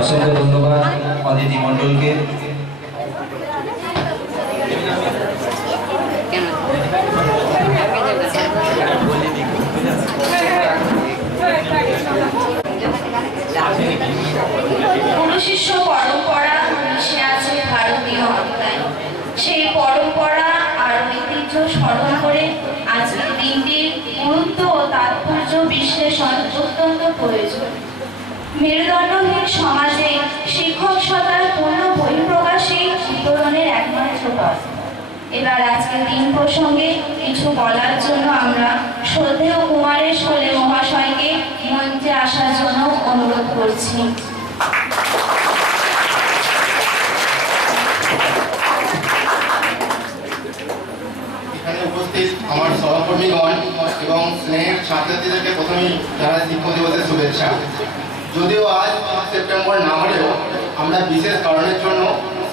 অসংখ্য ধন্যবাদ অদিতি মণ্ডলকে। গুরু শিষ্য পরম্পরা মিশে আছে ভারতীয় আত্মায়। সেই পরম্পরা আর ঐতিহ্য স্মরণ করে আজকের দিনটির গুরুত্ব ও তাৎপর্য বিশ্লেষণ অত্যন্ত প্রয়োজন। মেরুদণ্ডহীন সমাজে শিক্ষক সত্তার পূর্ণ বহিঃপ্রকাশেই উত্তরণের একমাত্র পথ। এবার আজকের দিন প্রসঙ্গে কিছু বলার জন্য আমরা শ্রদ্ধেয় কুমারেশ কোলে মহাশয়কে মঞ্চে আসার জন্য অনুরোধ করছি। এখানে উপস্থিত আমার সহকর্মীগণ এবং স্নেহের ছাত্রছাত্রীদেরকে প্রথমেই জানাই শিক্ষক দিবসের শুভেচ্ছা। যদিও আজ সেপ্টেম্বর না হলেও আমরা বিশেষ কারণের জন্য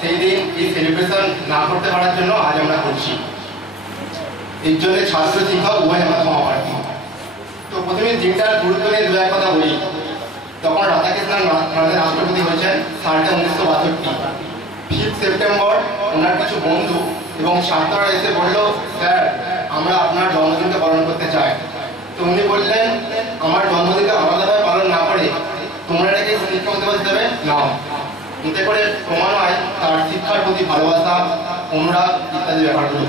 সেই দিন এই সেলিব্রেশন না করতে পারার জন্য আজ আমরা করছি। এর জন্য ছাত্র শিক্ষক উভয় আমরা ক্ষমা প্রার্থী। তো প্রথমে দিনটার গুরুত্ব নিয়ে দু এক কথা বলি। তখন রাধাকৃষ্ণন আমাদের রাষ্ট্রপতি হয়েছেন 1962। 5 সেপ্টেম্বর ওনার কিছু বন্ধু এবং ছাত্ররা এসে বলল, স্যার আমরা আপনার জন্মদিনকে পালন করতে চাই। তো উনি বললেন, আমার জন্মদিনকে আলাদাভাবে পালন না করে তোমরা এটাকে শিক্ষক দিবস দেবে নাও। এতে করে প্রমাণ হয় তার শিক্ষার প্রতি ভালোবাসা, অনুরাগ ইত্যাদি ব্যাপারগুলো।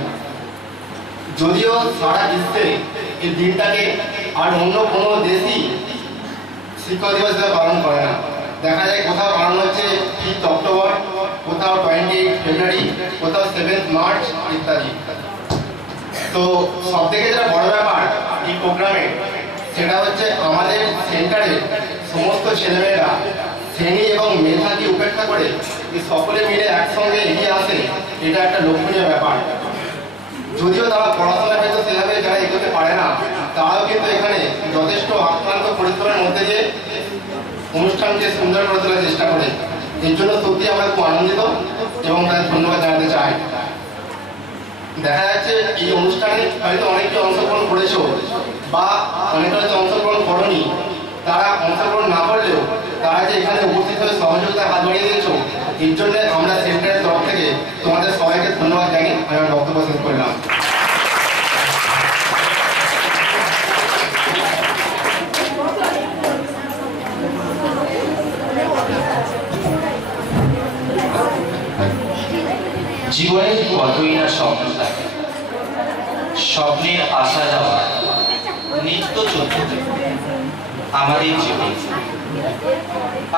যদিও সারা বিশ্বে এই দিনটাকে আর অন্য কোনো দেশই শিক্ষক দিবস হিসেবে পালন করে না। দেখা যায় কোথাও পালন হচ্ছে 5 অক্টোবর, কোথাও 28 ফেব্রুয়ারি, কোথাও 7 মার্চ ইত্যাদি। তো সব থেকে যেটা বড় ব্যাপার এই প্রোগ্রামে, সেটা হচ্ছে আমাদের সেন্টারে সমস্ত ছেলেমেয়েরা শ্রেণী এবং মেধাকে উপেক্ষা করে সকলে মিলে একসঙ্গে এগিয়ে আসে। এটা একটা লক্ষণীয় ব্যাপার। যদিও তারা পড়াশোনা হয়তো সেভাবে যারা এগোতে পারে না, তারাও কিন্তু এখানে যথেষ্ট আক্রান্ত পরিশ্রমের মধ্যে দিয়ে অনুষ্ঠানকে সুন্দর করে তোলার চেষ্টা করে। এর জন্য সত্যি আমরা খুব আনন্দিত এবং তাদের ধন্যবাদ জানাতে চাই। দেখা যাচ্ছে এই অনুষ্ঠানে হয়তো অনেকে অংশগ্রহণ করেছো বা অনেকে হয়তো অংশগ্রহণ করনি। তারা অংশগ্রহণ না করলেও তারা যে এখানে উপস্থিত হয়ে সহযোগিতার হাত বাড়িয়ে দিয়েছো, এর জন্য আমরা সেন্টারের তরফ থেকে তোমাদের সবাইকে ধন্যবাদ জানিয়ে আমি আমার বক্তব্য শেষ করলাম। জীবনে কতই না স্বপ্ন থাকে, স্বপ্নে আসা যাওয়া নিত্য চলতে আমাদের জীবন।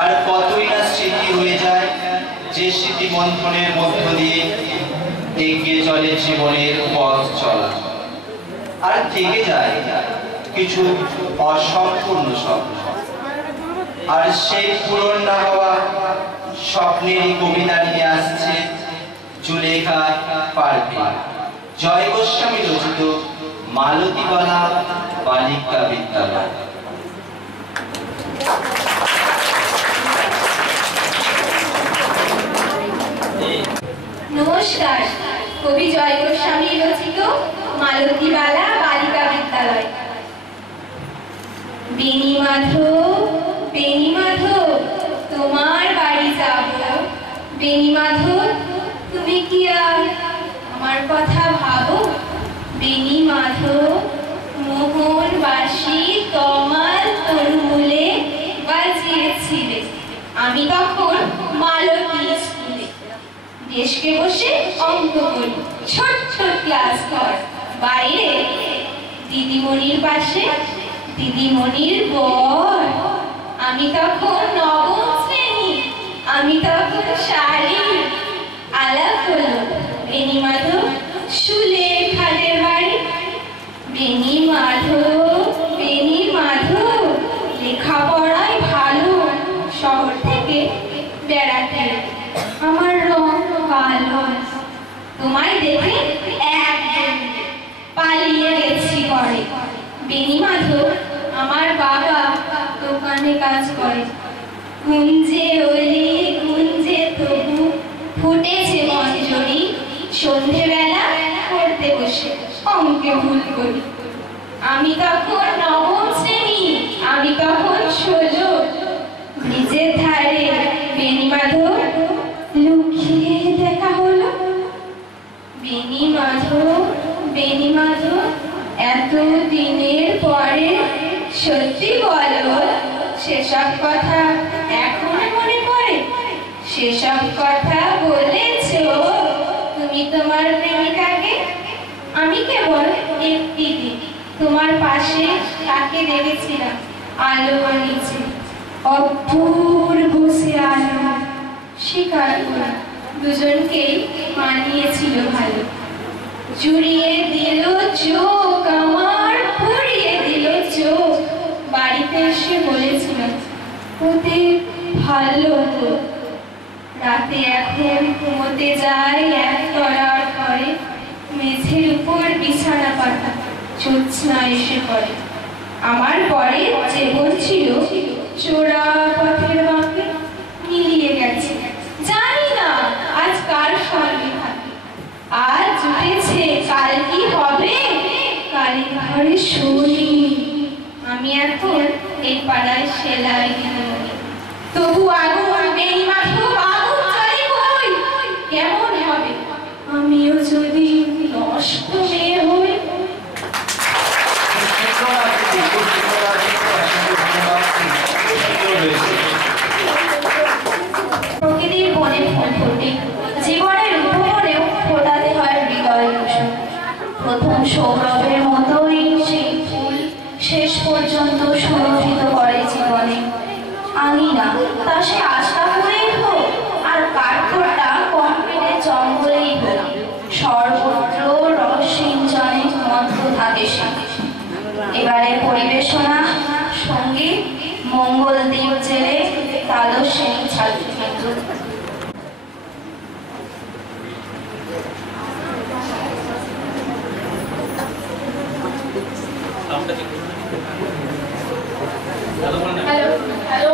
আর কতই না স্মৃতি হয়ে যায়, যে স্মৃতি মন্থনের মধ্য দিয়ে এগিয়ে চলে জীবনের পথ চলা। আর থেকে যায় কিছু অসম্পূর্ণ স্বপ্ন। আর সেই পূরণ না হওয়া স্বপ্নের কবিতা নিয়ে জুলেখা পারভিন, জয় গোস্বামী রচিত মালতীবালা বালিকা বিদ্যালয়। নমস্কার, কবি জয় গোস্বামী রচিত মালতীবালা বালিকা বিদ্যালয়। বেণী মাধব, তোমার বাড়ি যাব। বেণী মাধব, তুমি কি আর আমার কথা ভাবো? বেণী মাধব, মোহন বাঁশি তমাল তরুমূলে বাজিয়েছিলে, আমি তখন মালতী স্কুলে। দেশকে বসে অঙ্ক করি, ছোট্ট ক্লাস ঘর, বাইরে দিদিমণির পাশে দিদিমণির বর। আমি তখন নবম শ্রেণী, আমি তখন শাড়ি। আলাপ হলো বেণী মাধব সুলেখাদের বাড়ি। বেণী মাধব লেখাপড়ায় ভালো, শহর থেকে বেড়াতে আমার রং কালো। তোমায় দেখে একদম পালিয়ে গেছি ঘরে। বেণী মাধব, আমার বাবা দোকানে কাজ করে। গুঞ্জে ওলি গুঞ্জে তবু ফুটেছে মঞ্জরি, সন্ধেবেলা পড়তে বসে অঙ্কে ভুল করি। আমি তখন নবম শ্রেণী, আমি তখন 16। ব্রিজের ধারে বেণী মাধব লুকিয়ে দেখা হলো। বেণী মাধব, এত দিনের পরে সত্যি বলো, সেসব কথা এখনো মনে পড়ে? সেসব কথা বলেছো তুমি তোমার প্রেমিকাকে? আমি কেবল একটি দিন তোমার পাশে তাকে দেখেছিলাম, আলো নিচে অপূর্ব সে আলো। স্বীকার করি দুজনকেই মানিয়েছিল ভালো। জুড়িয়ে দিল চোখ আমার, পুড়িয়ে দিল চোখ। বাড়িতে এসে বলেছিলাম ওদের ভালো তো। রাতে এখন ঘুমোতে যাই একতলার ঘরে, মেঝের উপর বিছানা পাতা, জ্যোৎস্না এসে পড়ে। আমার পরে জীবন ছিল চোরা পথের বাঁকে, মিলিয়ে গেছে। জানি না আজ কার সঙ্গে থাকে। আজ উঠেছে, কাল কি হবে? কালের ঘরে শুনি আমি এখন এই পাড়ায় সেলাই দিদিমণি। তবু আগুন বেণী মাধব, আগুন জ্বলে কই? কেমন হবে আমিও যদি নষ্ট মেয়ে হই? প্রকৃতির বনে ফুল ফোটে, জীবনের উপবনেও ফোটাতে হয় হৃদয় কুসুম। প্রথম সৌরভের মতোই সেই ফুল শেষ পর্যন্ত সুরভিত করে জীবনে। আঙিনা তা সে আশা করেই হোক, আর কাঠখোট্টা কংক্রিটের জঙ্গলেই হোক, সর্বত্র রসসিঞ্চনে মন্ত্র থাকে সে। এবারের পরিবেশনা সঙ্গীত মঙ্গলদ্বীপ জেলে দ্বাদশ শ্রেণী ছাত্রবৃন্দ। হ্যালো হ্যালো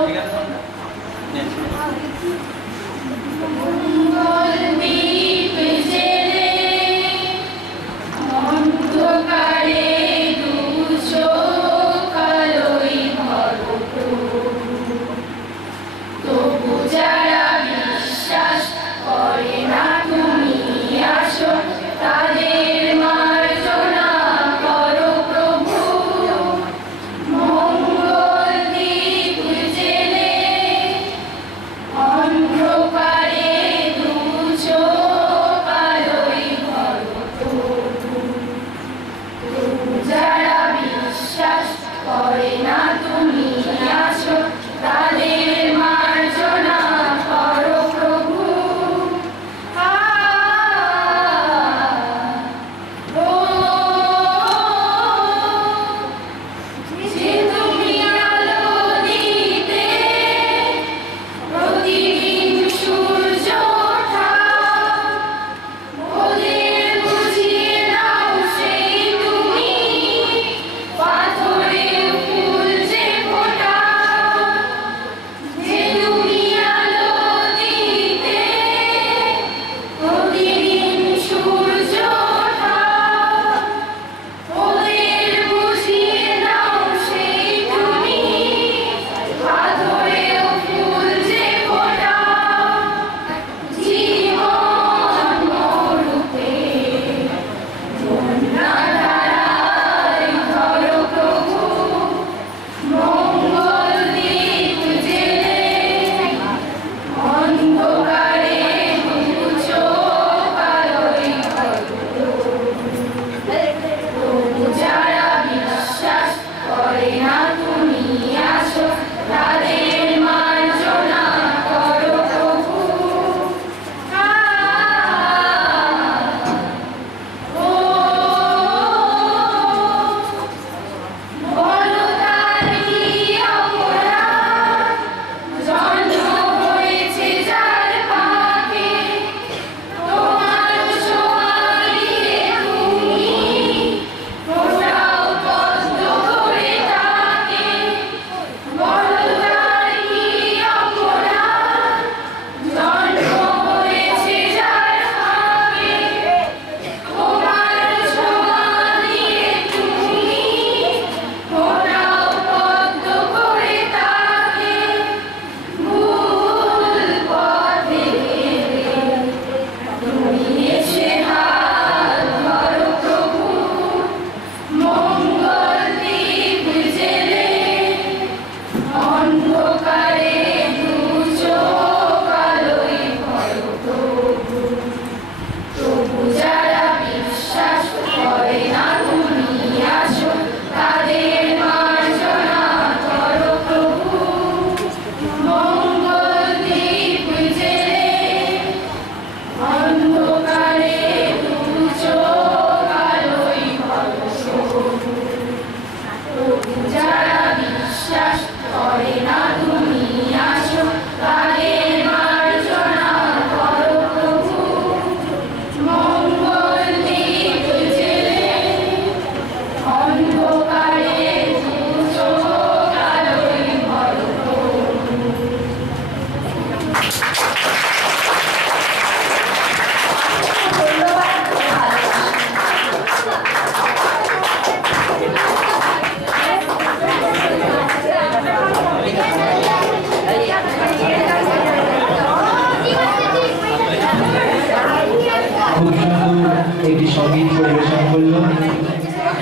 সঙ্গীত পরিবেশন করলো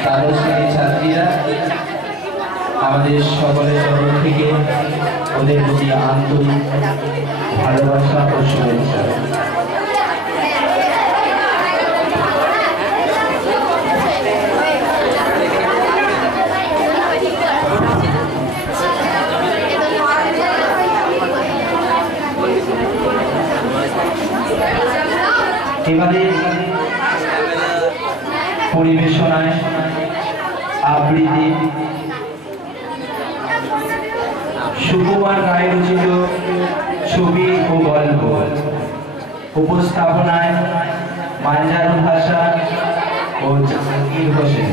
দ্বাদশ শ্রেণীর ছাত্রীরা। আমাদের সকলের তরফ থেকে ওদের প্রতি আন্তরিক ভালোবাসা ও শুভেচ্ছা। এবারে পরিবেশনায় আবৃত্তি সুকুমার রায় রচিত ছবি ও গল্প, উপস্থাপনায় মানজারু ভাষা ও জাহাঙ্গীর হোসেন।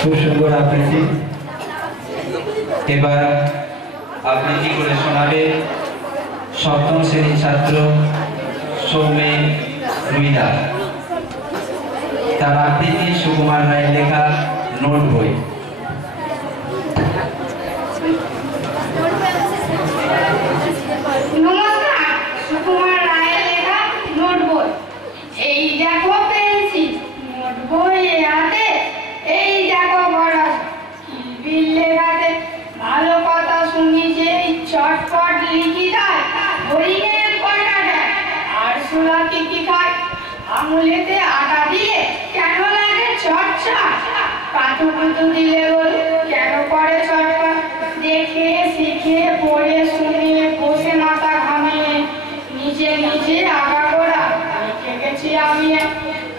খুব সুন্দর আবৃত্তি। এবার আবৃত্তি করে শোনাবে সপ্তম শ্রেণীর ছাত্র সৌমে রুইদা। তার আবৃত্তি সুকুমার রায়ের লেখা নোট বই। নমস্কার, সুকুমার রায়ের লেখা নোট বই। এই দেখো পেন্সিল, নোট বই হাতে, এই দেখো বড় লেখাতে ভালো কথা শুনি যে চটপট লিখি দেয়, হরিণের কটা দেয় আর সুলা কি খায়, আঙুলেতে আটা দিলে কেন লাগে চটচট, কাতু কুতু দিলে বল কেন করে চটপট, দেখে শিখে পড়ে শুনে বসে মাথা ঘামিয়ে নিজে নিজে আগাগোড়া লিখে গেছি আমি।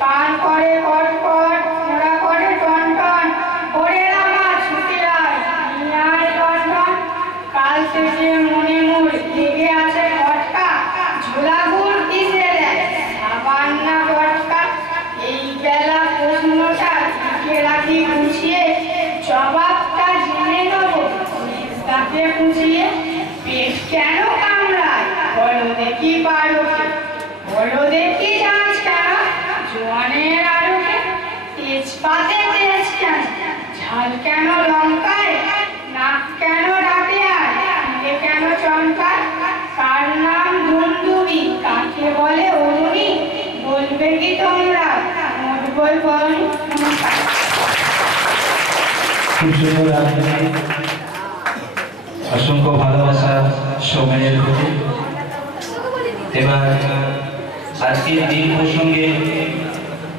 কান করে কটকট, মোড়া করে টন টন, ওরে রামা ছুটে আয় নিয়ে আয় টন। কাল থেকে মনে মোর লেগে আছে ঘটকা, ঝোলা গুড় কিসে দেয় সাবান না ঘটকা। এই বেলা প্রশ্নটা লিখে রাখি গুছিয়ে, জবাবটা জেনে নেবো তাকে বুঝিয়ে। পেট কেন কামড়ায় বলো দেখি বারোকে, বলো দেখি যাচ কেন জোয়ানের আলোকে, তেজপাতে তেজ কেন, ঝাল কেন লঙ্কায়, নাক কেন ডাকে আয়, দিলে কেন চমকায়, কার নাম ধুন্দুবি কাকে বলে অরুণী, বলবে কি তোমরা নোট বই বলনি। নমস্কার। খুব সুন্দর আবৃত্তি, অসংখ্য ভালোবাসা সময়ের প্রতি। এবার আজকের দিন প্রসঙ্গে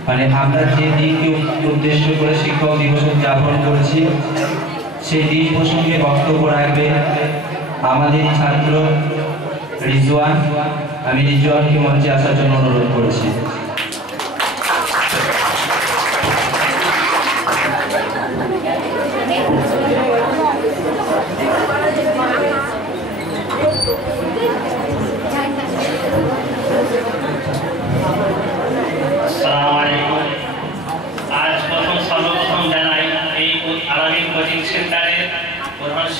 মানে আমরা যে দিনকে উদ্দেশ্য করে শিক্ষক দিবস উদযাপন করেছি সেই দিন প্রসঙ্গে বক্তব্য রাখবে আমাদের ছাত্র রিজওয়ান। আমি রিজওয়ানকে মঞ্চে আসার জন্য অনুরোধ করেছি।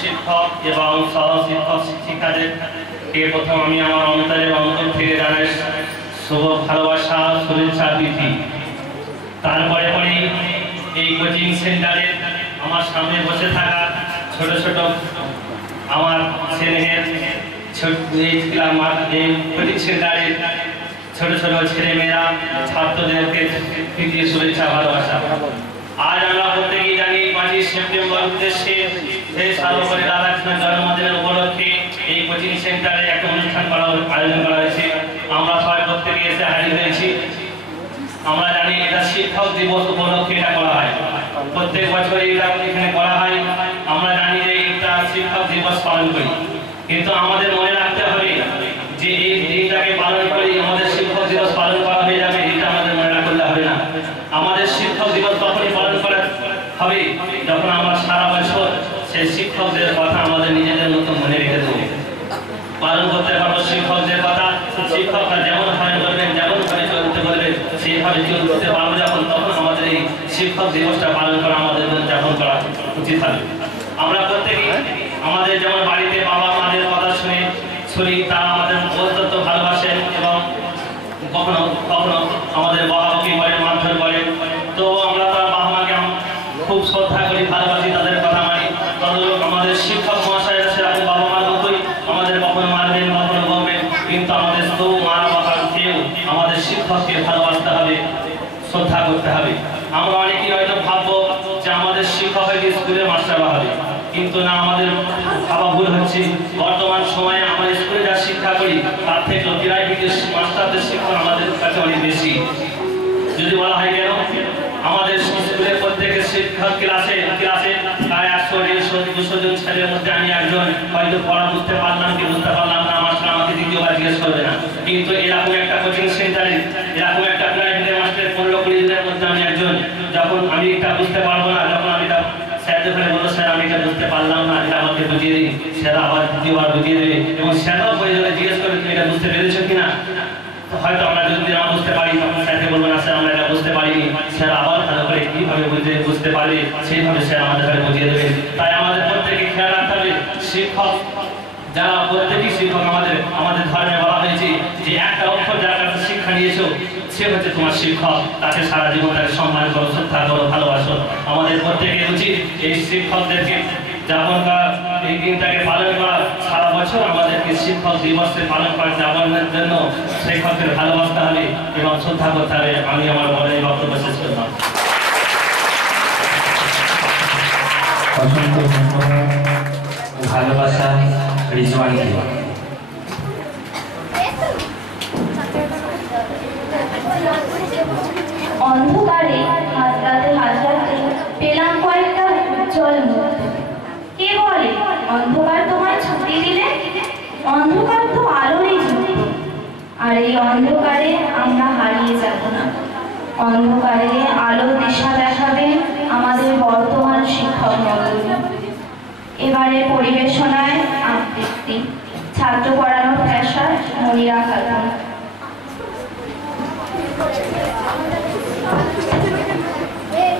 শিক্ষক এবং সহ শিক্ষক শিক্ষিকাদেরকে প্রথম আমি আমার অন্তরের অন্তর থেকে জানাই শুভ ভালোবাসা শুভেচ্ছা প্রীতি। তারপরে পরে এই কোচিং সেন্টারে আমার সামনে বসে থাকা ছোট ছোট আমার ছেলেমেয়ের কোচিং সেন্টারের ছোট ছোট ছেলেমেয়েরা ছাত্রদেরকে প্রীতি শুভেচ্ছা ভালোবাসা। আজ আমরা প্রত্যেকেই জানি 5ই সেপ্টেম্বর উদ্দেশ্যে এই সর্বোপরি রাধাকৃষ্ণের জন্মদিনের উপলক্ষে এই কোচিং সেন্টারে একটা অনুষ্ঠান আয়োজন করা হয়েছে। আমরা সবাই প্রত্যেকে এসে হাজির হয়েছি। আমরা জানি এটা শিক্ষক দিবস উপলক্ষে এটা করা হয়, প্রত্যেক বছরই এটা এখানে করা হয়। আমরা জানি যে এটা শিক্ষক দিবস পালন করি, কিন্তু আমাদের মনে রাখতে হবে যে এই দিনটাকে পালন করে আমাদের শিক্ষক দিবস পালন করা হয়ে যাবে, এটা আমাদের মনে না করলে হবে না। আমাদের শিক্ষক দিবস তখনই পালন করা হবে যখন আমরা সারা বছর সেই শিক্ষকদের কথা আমাদের নিজেদের মতো মনে রেখে দেবো, পালন করতে পারবো শিক্ষকদের কথা। শিক্ষকরা যেমন ভাবে বলবেন, যেমন ভাবে চলতে বলবেন, সেইভাবে চলতে পারবো যখন, তখন আমাদের এই শিক্ষক দিবসটা পালন করা আমাদের যাপন করা উচিত হবে। আমরা প্রত্যেকেই আমাদের যেমন বাড়িতে বাবা মাদের কথা শুনি, তারা আমাদের অত্যন্ত ভালোবাসেন এবং কখনো কখনো আমাদের বকাবকি করেন, মারধর করেন। তো আমরা তার বাবা মাকে খুব শ্রদ্ধা করি, ভালোবাসি, তাদের কথা মানি। তদরূপ আমাদের শিক্ষক মহাশয়েরা সেরকম বাবা মার মতোই আমাদের কখনো মারবেন, কখনো বলবেন, কিন্তু আমাদের তো মার বাবার কেউ আমাদের শিক্ষককে ভালোবাসতে হবে, শ্রদ্ধা করতে হবে। আমরা অনেকেই হয়তো ভাববো যে আমাদের শিক্ষক হয়তো স্কুলের মাস্টার হবে, কিন্তু না, আমাদের ভাবা ভুল হচ্ছে। বর্তমান সময়ে আমরা স্কুলে যা শিক্ষা করি তার থেকে প্রাইভেট মাস্টারদের শিক্ষা আমাদের কাছে অনেক বেশি। যদি বলা হয় কেন, আমাদের স্কুলের প্রত্যেকের শিক্ষক ক্লাসে প্রায় 100-150 জন ছেলের মধ্যে আমি একজন হয়তো পড়া বুঝতে পারলাম কি বুঝতে পারলাম না, মাস্টার আমাকে দ্বিতীয়বার জিজ্ঞেস করবে না। কিন্তু এরকম একটা কোচিং সেন্টারে, এরকম একটা প্রাইভেটের মাস্টারের 15-20 জনের মধ্যে আমি একজন, যখন আমি এটা বুঝতে পারবো না, যখন আমি স্যারদের ওখানে বলবো স্যার আমি এটা বুঝতে পারলাম না, এটা আমাকে বুঝিয়ে দিন, স্যার আবার দ্বিতীয়বার বুঝিয়ে দেবে, এবং স্যারও প্রয়োজনে জিজ্ঞেস করবে তুমি এটা বুঝতে পেরেছো কিনা। হয়তো আমরা যদি না বুঝতে পারি তখন স্যারকে বলবো না স্যার আমরা এটা বুঝতে পারিনি, স্যার আবার ভালো করে কিভাবে বুঝতে পারবে সেইভাবে স্যার আমাদের কাছে বুঝিয়ে দেবে। তাই আমাদের প্রত্যেকে খেয়াল রাখতে হবে, শিক্ষক যারা প্রত্যেকই শিক্ষক, আমাদের ধর্মে বলা হয়েছে যে একটা অক্ষর যার কাছে শিক্ষা নিয়েছো সে হচ্ছে তোমার শিক্ষক, তাকে সারা জীবন তাকে সম্মান করো, শ্রদ্ধা করো, ভালোবাসো। আমাদের প্রত্যেকের উচিত এই শিক্ষকদেরকে যাপন করা, এই দিনটাকে পালন করা, সারা বছর আমাদেরকে শিক্ষক দিবসে পালন করার যাপনের জন্য শিক্ষকদের ভালোবাসতে হবে এবং শ্রদ্ধা করতে হবে। আমি আমার বলে বক্তব্য শেষ করলাম। অসংখ্য ধন্যবাদ, ভালোবাসা রিজওয়ানকে। অন্ধকারে হাজরাতে পেলাম কয়েকটা উজ্জ্বল মুখ। কে বলে অন্ধকার তোমায় ছুটি দিলে? অন্ধকার তো আলোরই ছুটি, আর এই অন্ধকারে আমরা হারিয়ে যাব না। অন্ধকারে আলো দিশা দেখাবে আমাদের বর্তমান শিক্ষক মণ্ডলী। এবারে পরিবেশনায় আবৃত্তি, ছাত্র পড়ানোর পেশায় মনিরা খাতুন। Hey,